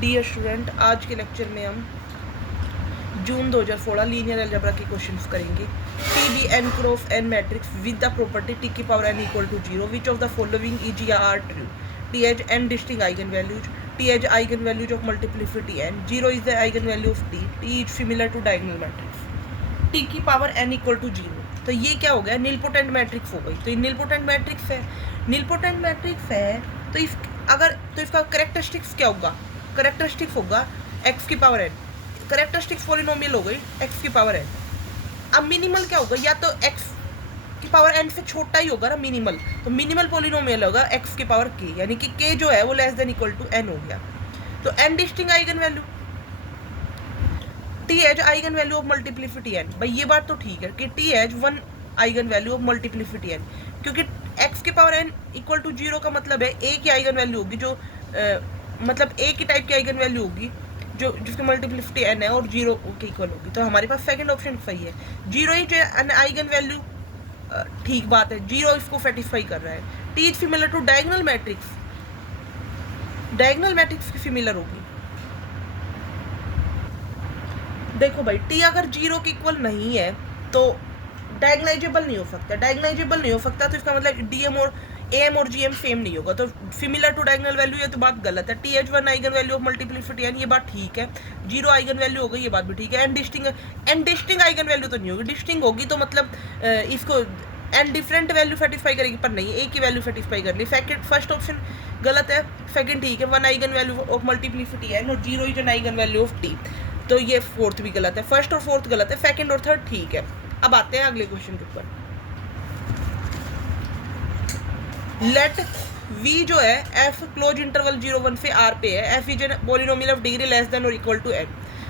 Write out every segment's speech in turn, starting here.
Dear student, आज के lecture में हम जून 2016 लीनियर अलजेब्रा के क्वेश्चंस करेंगे। T B N cross N matrix with the property T की power N equal to 0 which of the following is या are true. T as N distinct eigen values, T as eigen values of multiplicity N, 0 is the eigen value of T, T is similar to diagonal matrix. T की power N equal to 0, तो ये क्या हो गया, nilpotent matrix हो गई। तो ये नीलपोटेंट मैट्रिक्स है, नीलपोटेंट मैट्रिक्स है तो इस अगर तो इसका करेक्टरिस्टिक्स क्या होगा, करेक्टरिस्टिक्स होगा एक्स की पावर एन, करेक्टरिस्टिक्स पॉलिनोमियल हो गई एक्स की पावर एन। अब मिनिमल क्या होगा, या तो एक्स की पावर एन से छोटा ही होगा ना मिनिमल, तो मिनिमल पॉलिनोमियल होगा एक्स की पावर के, यानी कि के जो है वो less than equal to n हो गया। तो n distinct eigenvalue, T as eigen value of multiplicity n, भाई ये बात तो ठीक है कि T as one eigen value of multiplicity n, क्योंकि एक्स की पावर एन इक्वल टू 0 का मतलब है ए की आइगन वैल्यू होगी जो मतलब ए की टाइप की आइगन वैल्यू होगी जो जिसकी मल्टीप्लिसिटी एन है और 0 के इक्वल होगी। तो हमारे पास सेकंड ऑप्शन सही है, 0 ही एन आइगन वैल्यू, ठीक बात है, 0 इसको सेटिस्फाई कर रहा है। T is similar to diagonal matrix, diagonal matrix की सिमिलर होगी। देखो भाई, टी अगर 0 के इक्वल नहीं है तो डायगोनाइजेबल नहीं हो सकता, डायगोनाइजेबल नहीं हो सकता तो इसका मतलब डीएम और एम और जीएम सेम नहीं होगा, तो सिमिलर टू डायगोनल वैल्यू, ये तो बात गलत है। T H one eigen value of multiplicity n, ये बात ठीक है, 0 आइगन वैल्यू हो गई, ये बात भी ठीक है। एन डिस्टिंग आइगन वैल्यू तो नहीं होगी, डिस्टिंग होगी तो मतलब इसको एन डिफरेंट वैल्यू सेटिस्फाई करेगी, पर नहीं एक ही वैल्यू सेटिस्फाई कर ली। सेकंड फर्स्ट ऑप्शन गलत है, सेकंड ठीक है, 1 eigen value of multiplicity n और 0 is an eigen value of T, तो ये फोर्थ भी गलत है। फर्स्ट और फोर्थ गलत है, सेकंड और थर्ड ठीक है। अब आते हैं अगले क्वेश्चन के ऊपर। लेट v जो है f क्लोज इंटरवल 0 1 से r पे है, f is an polynomial of degree less than और इक्वल टू n।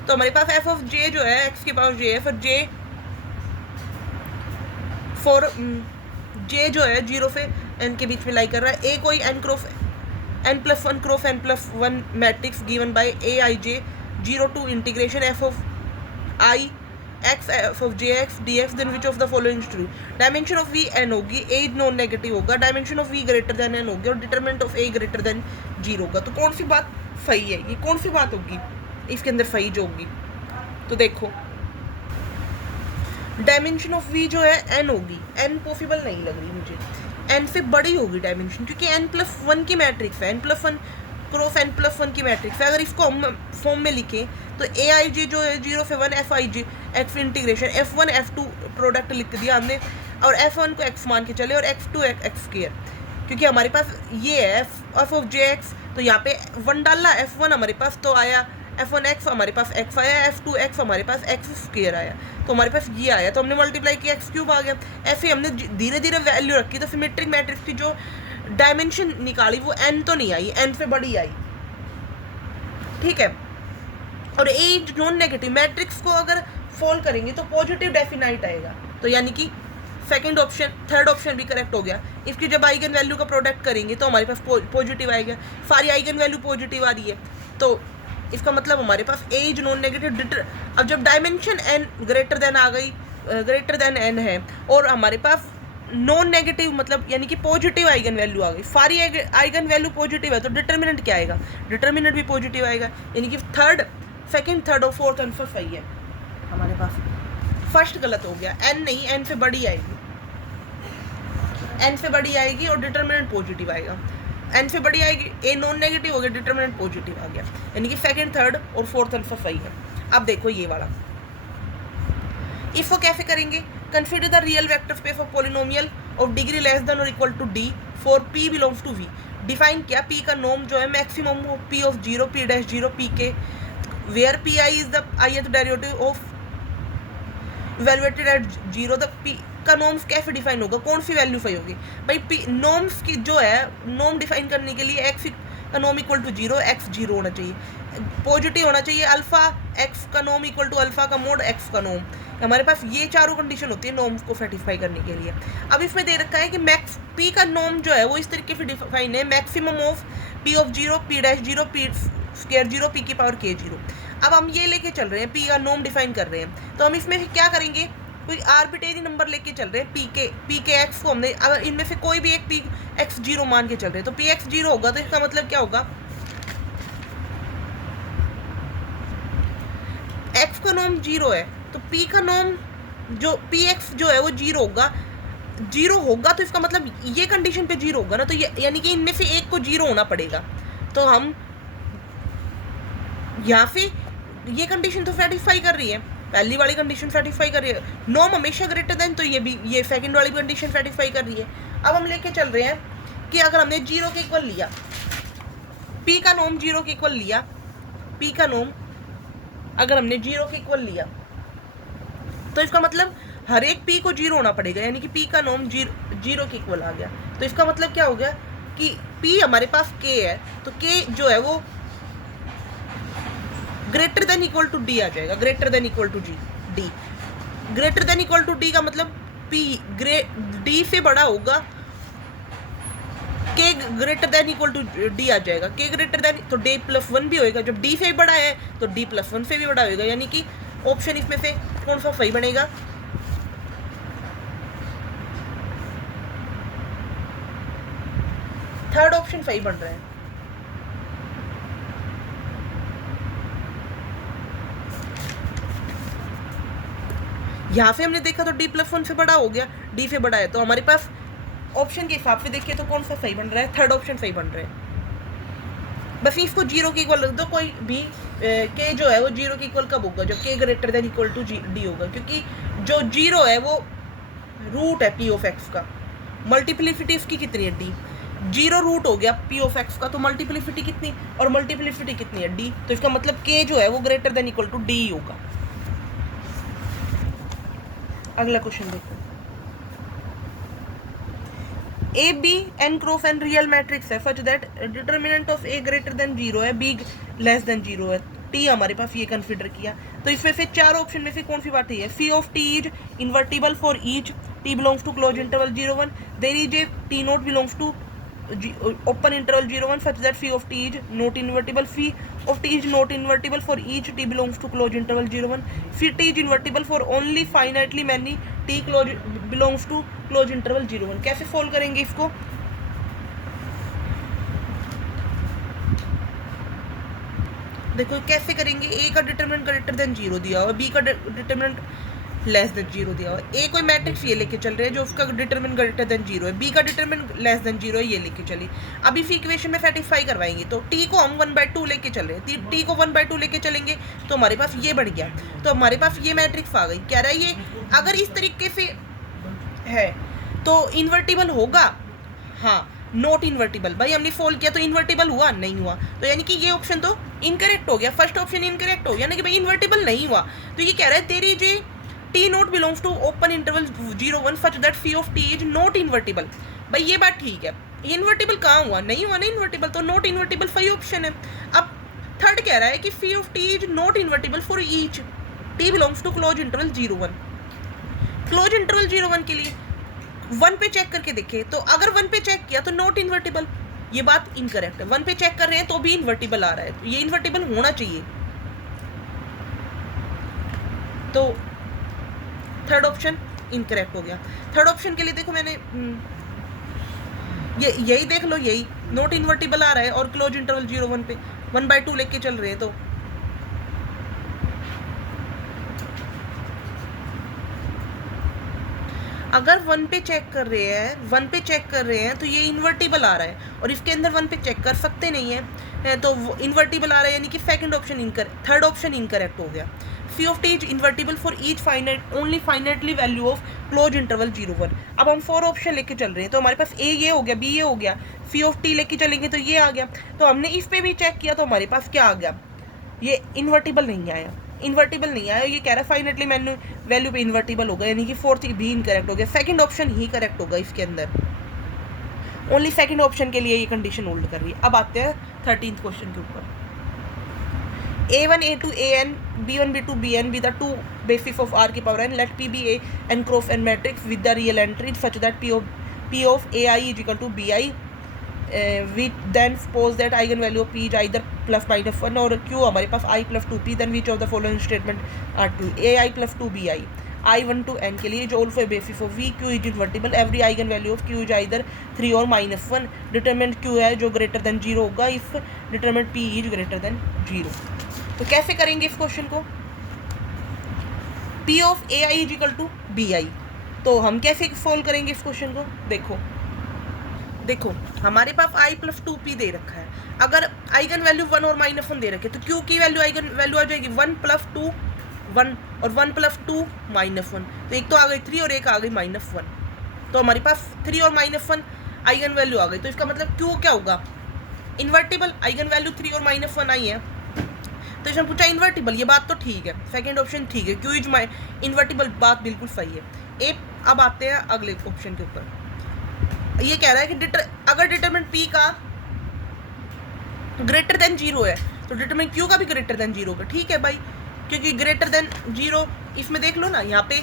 तो हमारे पास f ऑफ j जो है x की पावर j है, फिर j जो है 0 से n के बीच में लाई कर रहा है। a कोई n cross n plus 1 cross n plus 1 matrix given by a i j 0 to integration f of i x f of jx dx, then which of the following is true। Dimension of v n होगी, a non negative होगा, dimension of v greater than n होगी और determinant of a greater than 0 होगा। तो कौन सी बात सही है, ये कौन सी बात होगी इसके अंदर सही जो होगी, तो देखो डायमेंशन ऑफ v जो है n होगी, n पॉसिबल नहीं लग रही मुझे, n से बड़ी होगी डायमेंशन, क्योंकि n प्लस 1 की मैट्रिक्स है, n plus 1 cross n plus 1 की मैट्रिक्स है। अगर इसको हम फॉर्म में लिखें तो ए आई जी जो है 0 से 1 f i g x integration f1 f2 product लिख दिया हमने, और f1 को x मान के चले और x2 x स्क्वायर, क्योंकि हमारे पास ये है f ऑफ जे एक्स, तो यहाँ पे 1 डालना, f1 हमारे पास तो आया f1x, हमारे पास x आया, f2x हमारे पास x स्क्वायर आया, तो हमारे पास ये आया, तो हमने मल्टीप्लाई किया x क्यूब आ गया। ऐसे हमने धीरे धीरे वैल्यू रखी, तो सिमेट्रिक मैट्रिक्स की जो डायमेंशन निकाली वो n तो नहीं आई, n से बड़ी आई, ठीक है। और ए नॉन नेगेटिव मैट्रिक्स को अगर फॉल करेंगे तो पॉजिटिव डेफिनाइट आएगा, तो यानी कि सेकंड ऑप्शन, थर्ड ऑप्शन भी करेक्ट हो गया। इसकी जब आइगन वैल्यू का प्रोडक्ट करेंगे तो हमारे पास पॉजिटिव आएगा, सारी आइगन वैल्यू पॉजिटिव आ रही है, तो इसका मतलब हमारे पास ए इज नॉन नेगेटिव। अब जब डायमेंशन एन ग्रेटर देन आ गई, ग्रेटर देन एन है और हमारे पास नॉन नेगेटिव मतलब यानी कि पॉजिटिव आइगन वैल्यू आ गई, सारी आइगन वैल्यू पॉजिटिव है, तो डिटरमिनेंट क्या आएगा, डिटरमिनेंट भी पॉजिटिव आएगा, यानी कि थर्ड, सेकंड, थर्ड और फोर्थ आंसर सही है हमारे पास। फर्स्ट गलत हो गया, एन नहीं, एन से बड़ी आएगी, एन से बड़ी आएगी और डिटरमिनेंट पॉजिटिव आएगा, एन से बड़ी आएगी, ए नॉन नेगेटिव हो गया, डिटरमिनेंट पॉजिटिव आ गया, यानी कि सेकंड, थर्ड और फोर्थ आंसर सही है। अब देखो ये वाला, इसको कैसे करेंगे, consider the real vector space of polynomial of degree less than और equal to D for p belongs to v। Define किया, p का नॉर्म जो है maximum of p of 0 p dash 0 p के, where pi is the ith derivative of evaluated at 0, the p का norms कैसे define होगा, कौन सी value सही होगी भाई, p नॉर्म्स की जो है, नॉर्म डिफाइन करने के लिए x का नॉर्म इक्वल टू 0, x 0 होना चाहिए, पॉजिटिव होना चाहिए, अल्फा x का नॉर्म इक्वल टू अल्फा का मोड x का नॉर्म, हमारे पास ये चारों कंडीशन होती है नॉर्म्स को सेटिस्फाई करने के लिए। अब इसमें दे रखा है कि मैक्स p का नॉर्म जो है वो इस तरीके से डिफाइन है, maximum of p of 0 p dash 0 p square 0 p की पावर k 0। अब हम ये लेके चल रहे हैं, p का नॉर्म डिफाइन कर रहे हैं, तो हम इसमें क्या करेंगे, कोई आर्बिट्रेरी नंबर लेके चल रहे हैं, पी के एक्स को हमने, अगर इनमें से कोई भी एक पी एक्स 0 मान के चल रहे हैं, तो पी एक्स 0 होगा, तो इसका मतलब क्या होगा, एफ का नॉर्म 0 है तो पी का नॉर्म जो पी एक्स जो है वो 0 होगा तो इसका मतलब ये कंडीशन पे 0 होगा ना, तो यानी कि इनमें से एक को 0 होना पड़ेगा। तो हम यहाँ पे ये कंडीशन तो सेटिस्फाई कर रही है, पहली वाली कंडीशन सेटिस्फाई कर रही है, नॉर्म हमेशा ग्रेटर देन, तो ये सेकंड वाली कंडीशन सेटिस्फाई कर रही है। अब हम लेके चल रहे हैं कि अगर हमने 0 के इक्वल लिया, पी का नॉर्म 0 के इक्वल लिया, पी का नॉर्म अगर हमने 0 के इक्वल लिया तो इसका मतलब हर एक पी को 0 होना पड़ेगा, यानी कि पी का नॉर्म 0 के इक्वल आ गया। तो इसका मतलब क्या हो गया कि पी हमारे पास के है तो के जो है वो greater than equal to D आ जाएगा, greater than equal to D. Greater than equal to D का मतलब पी डी से बड़ा होगा, के greater than equal to D आ जाएगा, के ग्रेटर देन तो डी प्लस 1 भी होएगा, जब डी से बड़ा है तो डी प्लस 1 से भी बड़ा होएगा, यानी कि ऑप्शन इसमें से कौन सा सही बनेगा? थर्ड ऑप्शन सही बन रहा है। यहां से हमने देखा तो डी प्लस 1 से बड़ा हो गया, डी से बड़ा है, तो हमारे पास ऑप्शन के हिसाब से देखिए तो कौन सा सही बन रहा है? थर्ड ऑप्शन सही बन रहा है। बस इसको 0 के इक्वल रख दो, कोई भी के जो है वो 0 के इक्वल कब होगा? जब k greater than equal to D होगा, क्योंकि जो 0 है वो रूट है पी ऑफ एक्स का, मल्टीप्लिसिटी इसकी कितनी है? डी। 0 रूट हो गया पी ऑफ एक्स का, तो मल्टीप्लिसिटी कितनी, और मल्टीप्लिसिटी कितनी है? डी। तो इसका मतलब के जो है वो greater than equal to D होगा। अगला क्वेश्चन देखो, A B N cross N real matrix है such that determinant of A greater than 0 है, बी लेस देन 0 है, टी हमारे पास ये कंसीडर किया। तो इसमें से चार ऑप्शन में से कौन सी बात है? C of T is invertible for each T belongs to close interval 0 1, there is a T naught belongs to open interval 0 1 such that phi of t is not invertible, phi of t is not invertible for each t belongs to closed interval 0 1, phi t is invertible for only finitely many t belongs to closed interval 0 1। कैसे solve करेंगे इसको? देखो कैसे करेंगे, ए का determinant greater than 0 दिया हुआ, B का डिटरमिनेंट लेस देन 0 दिया हुआ, ए कोई मैट्रिक्स ये लेके चल रहे हैं जो उसका डिटरमिनेंट ग्रेटर देन 0 है, बी का डिटरमिनेंट लेस देन 0 है, ये लेके चली। अब इस इक्वेशन में सेटिस्फाई करवाएंगे तो टी को हम 1/2 लेके चल रहे हैं, टी को 1/2 लेके चलेंगे तो हमारे पास ये बढ़ गया, तो हमारे पास ये मैट्रिक्स आ गई। कह रहा है ये अगर इस तरीके से है तो इन्वर्टिबल होगा, हाँ नॉट इन्वर्टिबल, भाई हमने सोल्व किया तो इन्वर्टिबल हुआ नहीं हुआ, तो यानी कि ये ऑप्शन तो इनकरेक्ट हो गया, फर्स्ट ऑप्शन इनकरेक्ट हो गया ना कि भाई इन्वर्टिबल नहीं हुआ। तो ये कह रहा है तेरी जे T naught belongs to open interval 0 1 such that phi of T is not invertible. भाई ये बात ठीक है, इन्वर्टिबल कहाँ हुआ? नहीं हुआ ना इन्वर्टिबल, तो नॉट इन्वर्टिबल सही ऑप्शन है। अब थर्ड कह रहा है कि phi of T is not invertible for each T belongs to close interval 0 1। Close interval 0 1 के लिए 1 पे चेक करके देखे, तो अगर 1 पे चेक किया तो नॉट इन्वर्टिबल, ये बात इनकरेक्ट है। 1 पे चेक कर रहे हैं तो भी इन्वर्टिबल आ रहा है, तो ये इन्वर्टिबल होना चाहिए। तो थर्ड ऑप्शन इनकरेक्ट हो गया। थर्ड ऑप्शन के लिए देखो मैंने यही देख लो, यही नॉट इन्वर्टिबल आ रहा है और क्लोज इंटरवल 0 1 पे 1/2 लेके चल रहे हैं, तो अगर 1 पे चेक कर रहे हैं, 1 पे चेक कर रहे हैं तो ये इन्वर्टिबल आ रहा है, और इसके अंदर 1 पे चेक कर सकते नहीं है तो इन्वर्टिबल आ रहा है, यानी कि second option third option incorrect हो गया। Phi of T is invertible for each finite only finitely value of close interval 0 1। अब हम 4 ऑप्शन लेके चल रहे हैं, तो हमारे पास ए ये हो गया, बी ये हो गया, फी ऑफ टी लेके चलेंगे तो ये आ गया, तो हमने इस पे भी चेक किया तो हमारे पास क्या आ गया? ये इन्वर्टिबल नहीं आया, इन्वर्टिबल नहीं आया, ये कह रहा है फाइनाइटली मैन्यू वैल्यू पे इन्वर्टिबल होगा, यानी कि फोर्थ भी इनकरेक्ट हो गया, सेकंड ऑप्शन ही करेक्ट होगा इसके अंदर, ओनली सेकंड ऑप्शन के लिए ये कंडीशन होल्ड कर रही है। अब आते हैं 13th क्वेश्चन के ऊपर। A1 A2 AN B1 B2 BN with the two basis of R की power n, let P be a n cross n matrix with the real entry such that P of AI is equal to BI, we then suppose that eigenvalue of P is either plus minus 1 और Q हमारे पास I plus 2P, then which of the following statement are true? AI plus 2BI I1 to n के लिए जो also a basis of V, Q is invertible, every eigenvalue of Q is either 3 और -1, determinant Q है जो greater than 0 होगा if determinant P is greater than 0। तो कैसे करेंगे इस क्वेश्चन को? P of AI is equal to BI। तो हम कैसे सोल्व करेंगे इस क्वेश्चन को? देखो हमारे पास I प्लस 2P दे रखा है। अगर आइगन वैल्यू 1 और -1 दे रखे तो Q की वैल्यू आइगन वैल्यू आ जाएगी 1 + 2 1 और 1 + 2 -1। तो एक तो आ गई 3 और एक आ गई -1। तो हमारे पास 3 और -1 आइगन वैल्यू आ गई। तो इसका मतलब Q क्या होगा? इन्वर्टिबल। आइगन वैल्यू 3 और -1 आई है तो इसमें पूछा इन्वर्टिबल। ये बात तो ठीक है, सेकंड ऑप्शन ठीक है, Q इज इन्वर्टिबल, बात बिल्कुल सही है। अब आते हैं अगले ऑप्शन के ऊपर। ये कह रहा है कि अगर डिटरमिनेंट P का ग्रेटर देन 0 है तो डिटरमिनेंट Q का भी ग्रेटर देन 0 का। ठीक है भाई, क्योंकि ग्रेटर देन 0 इसमें देख लो ना, यहाँ पे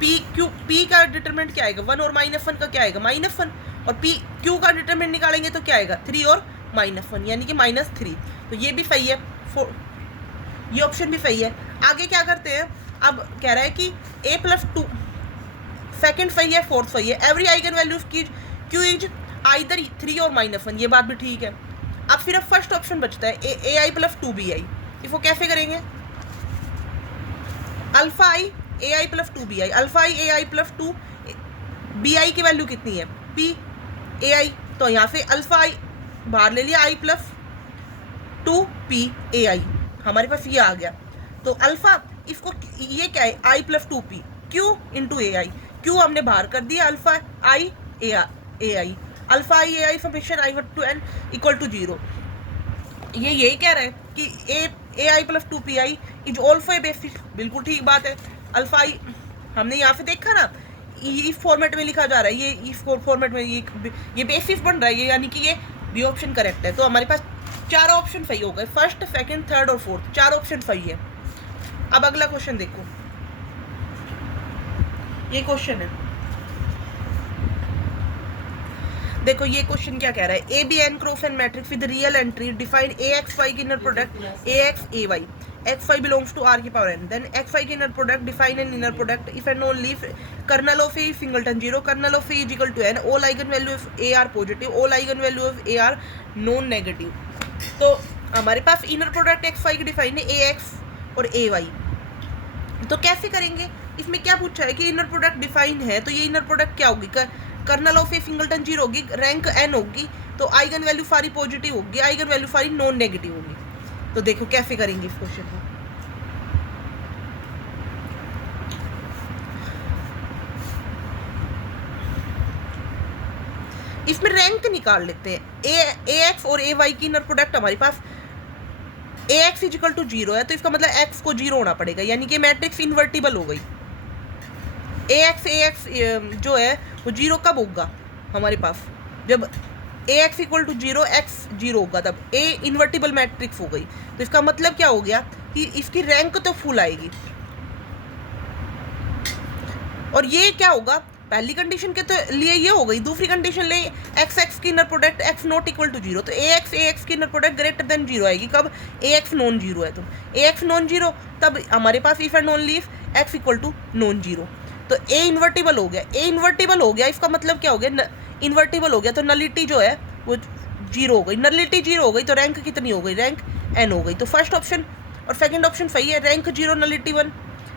P का डिटरमिनेंट क्या आएगा? 1 और -1 का क्या आएगा? -1। और Q का डिटरमिनेंट निकालेंगे तो क्या आएगा? 3 और -1 यानी कि -3। तो ये भी सही है, ये ऑप्शन भी सही है। आगे क्या करते हैं? अब कह रहा है कि A + 2 सेकंड सही है, फोर्थ सही है। एवरी आइगन वैल्यू की Q इज आइदर 3 और -1, ये बात भी ठीक है। अब सिर्फ फर्स्ट ऑप्शन बचता है AI + 2BI। इसको कैसे करेंगे? Alpha i AI + 2BI। Alpha i AI + 2BI की वैल्यू कितनी है? P AI। तो यहाँ से अल्फा i बाहर ले लिया, I + 2P AI हमारे पास ये आ गया। तो अल्फा इसको ये क्या है? I + 2P Q × AI। Q हमने बाहर कर दिया, alpha I AI। Alpha I AI summation I to n = 0। ये यही कह रहे हैं कि AI + 2PI is also a basis. बिल्कुल ठीक बात है। अल्फा I हमने यहाँ से देखा ना, इस फॉर्मेट में लिखा जा रहा है, ये इस फॉर्मेट में ये बेसिस बन रहा है, ये यानी कि ये बी ऑप्शन करेक्ट है। तो हमारे पास 4 ऑप्शन सही हो गए, फर्स्ट, सेकंड, थर्ड और फोर्थ, 4 ऑप्शन सही है। अब अगला क्वेश्चन देखो, ये क्वेश्चन है, देखो ये क्वेश्चन क्या कह रहा है? A B N cross N matrix with real entry define AXY की inner product AXAY XY belongs to R⁴n, then XY की inner product define an inner product if and only kernel of A singleton 0, kernel of A is equal to n, all eigen value of A are positive, all eigen value of A are non negative. तो हमारे पास inner product XY की define है AX और AY। तो कैसे करेंगे? इसमें क्या पूछा है कि इनर प्रोडक्ट डिफाइन है, तो ये इनर प्रोडक्ट क्या होगी? कर्नल ऑफ ए सिंगलटन 0 होगी, रैंक n होगी, तो आइगन वैल्यू सारी पॉजिटिव होगी, आइगन वैल्यू सारी नॉन नेगेटिव होगी। तो देखो कैसे करेंगे इस क्वेश्चन को। इसमें रैंक निकाल लेते हैं। AX और AY की इनर प्रोडक्ट हमारे पास AX इज इक्वल टू 0 है, तो इसका मतलब X को 0 होना पड़ेगा, यानी कि मैट्रिक्स इन्वर्टिबल हो गई। AX जो है वो 0 कब होगा हमारे पास? जब AX इक्वल टू 0 X 0 होगा, तब A इन्वर्टिबल मैट्रिक्स हो गई। तो इसका मतलब क्या हो गया कि इसकी रैंक तो फुल आएगी। और ये क्या होगा? पहली कंडीशन के तो लिए ये हो गई, दूसरी कंडीशन ले XX की inner product X not equal to 0, तो AX की इनर प्रोडक्ट ग्रेटर देन 0 आएगी कब? AX नॉन 0 है, तो AX नॉन 0, तब हमारे पास if and only if X equal to non 0। तो A इन्वर्टिबल हो गया, A इन्वर्टिबल हो गया, इसका मतलब क्या हो गया? इन्वर्टिबल हो गया, तो नलिटी जो है वो 0 हो गई। नलिटी 0 हो गई तो रैंक कितनी हो गई? रैंक n हो गई। तो फर्स्ट ऑप्शन और सेकंड ऑप्शन सही है, rank 0 nullity 1,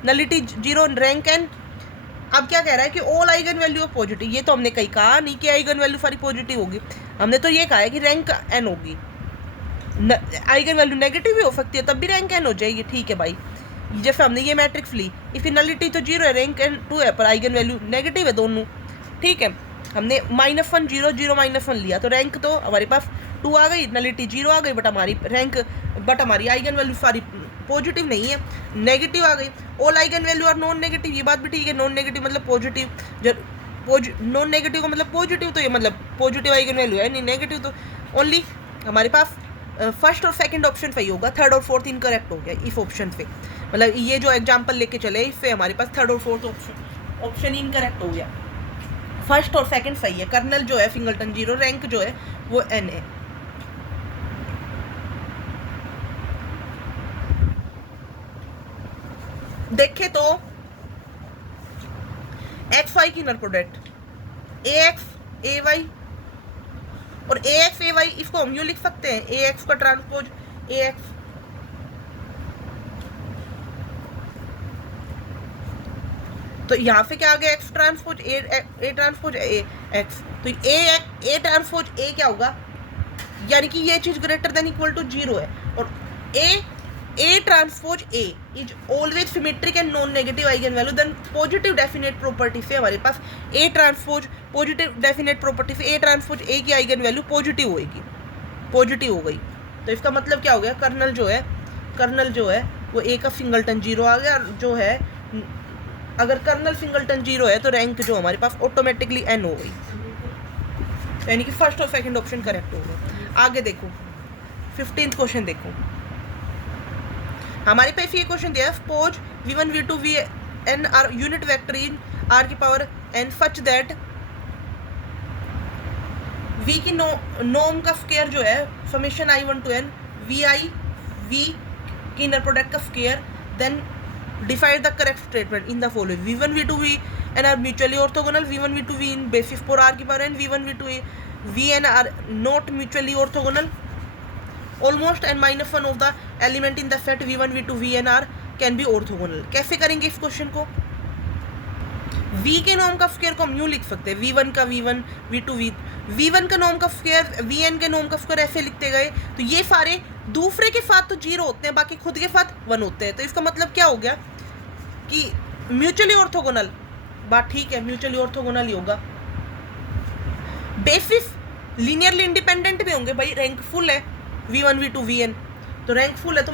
nullity 0 rank n। अब क्या कह रहा है कि all eigen value of positive, ये तो हमने कहीं कहा नहीं कि आइगन वैल्यू सारी पॉजिटिव होगी, हमने तो ये कहा है कि रैंक n होगी। आइगन वैल्यू नेगेटिव भी हो सकती है, तब भी रैंक n हो जाएगी। ठीक है भाई, जैसे हमने ये मैट्रिक्स ली, इसकी नलिटी तो 0 है, रैंक n 2 है, पर आइगन वैल्यू नेगेटिव है दोनों। ठीक है, हमने -1 0 0 -1 लिया, तो रैंक तो हमारे पास 2 आ गई, नलिटी 0 आ गई, बट हमारी आइगन वैल्यू सारी पॉजिटिव नहीं है, नेगेटिव आ गई। ऑल आइगन वैल्यू और नॉन नेगेटिव, ये बात भी ठीक है, नॉन नेगेटिव मतलब पॉजिटिव, नॉन नेगेटिव का मतलब पॉजिटिव, तो ये मतलब पॉजिटिव आइगन वैल्यू है, नहीं नेगेटिव। तो ओनली हमारे पास फर्स्ट और सेकंड ऑप्शन सही होगा, थर्ड और फोर्थ इनकरेक्ट हो गया इस ऑप्शन पे। मतलब ये जो एग्जांपल लेके चले, इससे हमारे पास थर्ड और फोर्थ ऑप्शन इनकरेक्ट हो गया। फर्स्ट और सेकंड सही है, कर्नल जो है सिंगलटन 0, रैंक जो है वो n है। देखे तो XY की इनर प्रोडक्ट AX AY और AX AY, इसको हम यूं लिख सकते हैं, AX का ट्रांसपोज AX, तो यहाँ पे क्या आ गया x transpose A transpose A x, तो ए ट्रांसपोज ए क्या होगा, यानी कि ये चीज ग्रेटर देन इक्वल टू 0 है, और A transpose A is always symmetric and non negative eigen value, then positive definite property से हमारे पास A transpose positive definite property से ए ट्रांसपोज ए की आइगन वैल्यू पॉजिटिव होगी, पॉजिटिव हो गई। तो इसका मतलब क्या हो गया, कर्नल जो है वो ए का सिंगलटन 0 आ गया, जो है अगर कर्नल सिंगलटन 0 है तो रैंक जो हमारे पास ऑटोमेटिकली एन हो गई, यानी कि फर्स्ट और सेकंड ऑप्शन करेक्ट हो गया। आगे देखो 15th क्वेश्चन देखो, हमारे पास ये क्वेश्चन दिया है, suppose v1 v2 vn are unit vector in r की power n such that v की नॉर्म का स्क्वायर जो है summation i1 to n v की इनर प्रोडक्ट का square, then defined the correct statement in the following, v1 v2 vn are mutually orthogonal, v1 v2 vn basis for r की power n, v1 v2 vn are not mutually orthogonal almost n -1 of the element in the set v1 v2 vn are can be orthogonal. कैसे करेंगे इस question को, v के norm का square को हम यूं लिख सकते हैं, v1 का v1 v2 v1 का नॉर्म का स्क्वायर vn के नॉर्म का स्क्वायर ऐसे लिखते गए, तो ये सारे दूसरे के साथ तो 0 होते हैं, बाकी खुद के साथ 1 होते हैं, तो इसका मतलब क्या हो गया कि म्यूचुअली ऑर्थोगोनल, बात ठीक है म्यूचुअली ऑर्थोगोनल ही होगा। बेसिस लीनियरली इंडिपेंडेंट भी होंगे भाई, रैंक फुल है v1 v2 vn, तो रैंक फुल है तो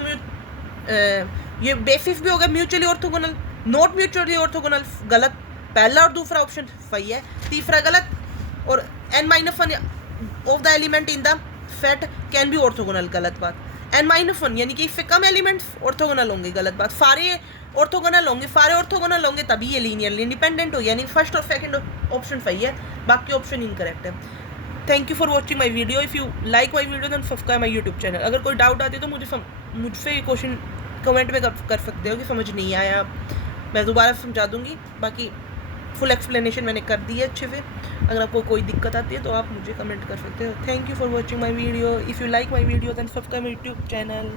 ये बेसिस भी होगा mutually orthogonal, not mutually orthogonal गलत, पहला और दूसरा ऑप्शन सही है, तीसरा गलत, और n-1 of the element in the set can be orthogonal गलत बात, n-1 यानी कि इससे कम एलिमेंट्स ऑर्थोगोनल होंगे गलत बात, सारे ऑर्थोगोनल होंगे तभी ये लीनियरली इंडिपेंडेंट हो, यानी फर्स्ट और सेकंड ऑप्शन सही है, बाकी ऑप्शन इनकरेक्ट है। Thank you for watching my video, if you like my video then subscribe my YouTube channel. अगर कोई डाउट आती है तो मुझसे ये क्वेश्चन कमेंट में कर सकते हो कि समझ नहीं आया, मैं दोबारा समझा दूंगी, बाकी फुल एक्सप्लेनेशन मैंने कर दी है अच्छे से। अगर आपको कोई दिक्कत आती है तो आप मुझे कमेंट कर सकते हो। Thank you for watching my video, if you like my video then subscribe my YouTube channel.